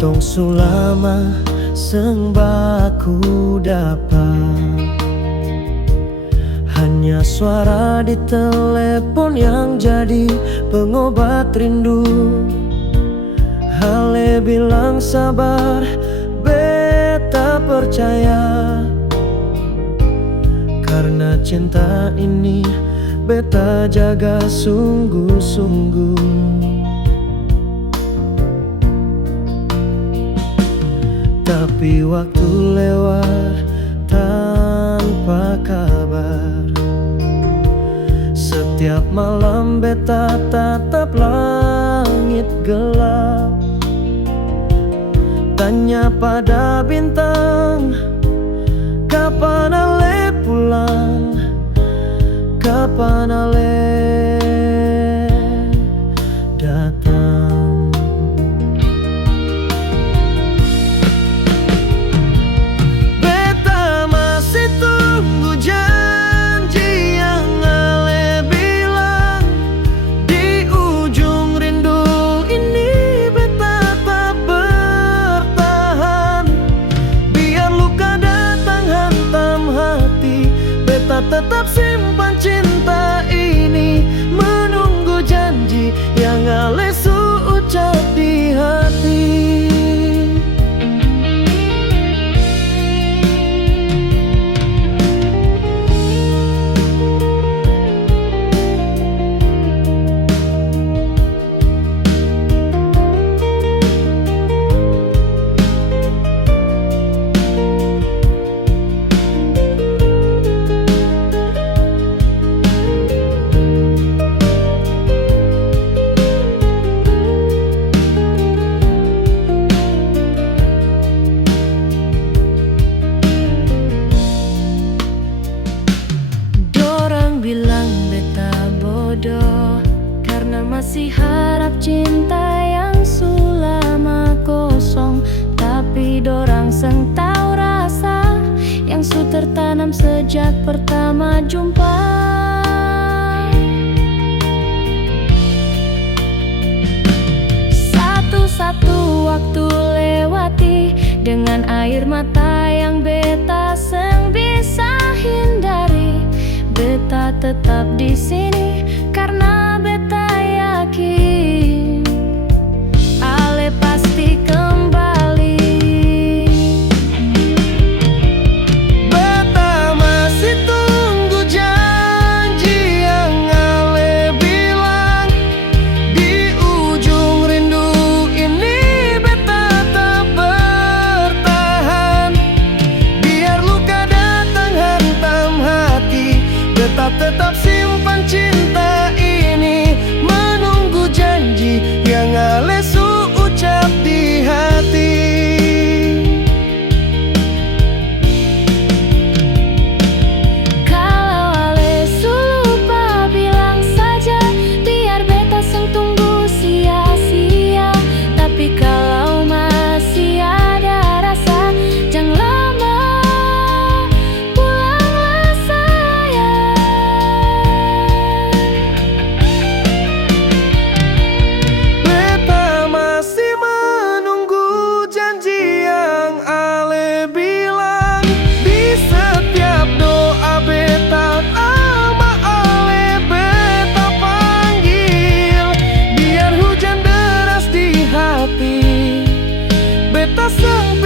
tong sulama seng baku dapat. Hanya suara di telepon yang jadi pengobat rindu. Hale bilang sabar, beta percaya. Karena cinta ini beta jaga sungguh-sungguh. Tapi waktu lewat tanpa kabar. Setiap malam beta tatap langit gelap. Tanya pada bintang, kapan ale pulang? Kapan ale datang? Beta masih tunggu janji yang ale bilang. Di ujung rindu ini beta tak bertahan. Biar luka datang hantam hati, beta tetap simpan cinta ini. Menunggu janji yang ale ucap di hati. Karena masih harap cinta yang sulama kosong. Tapi dorang seng tahu rasa yang su tertanam sejak pertama jumpa. Satu-satu waktu lewati dengan air mata yang beta seng bisa hindari. Beta tetap di sini karena beta yakin ale pasti kembali. Beta masih tunggu janji yang ale bilang. Di ujung rindu ini beta tak bertahan. Biar luka datang hantam hati, beta tetap simpan cinta ini. Menunggu janji yang ale ucap di hati. Kalau ale lupa bilang saja, biar beta seng tunggu sia-sia. Tapi kalau masih ada rasa, jangan lama, pulanglah sayang. Beta masih menunggu janji yang ale bilang. Di setiap doa beta nama ale beta panggil. Biar hujan deras di hati, beta seng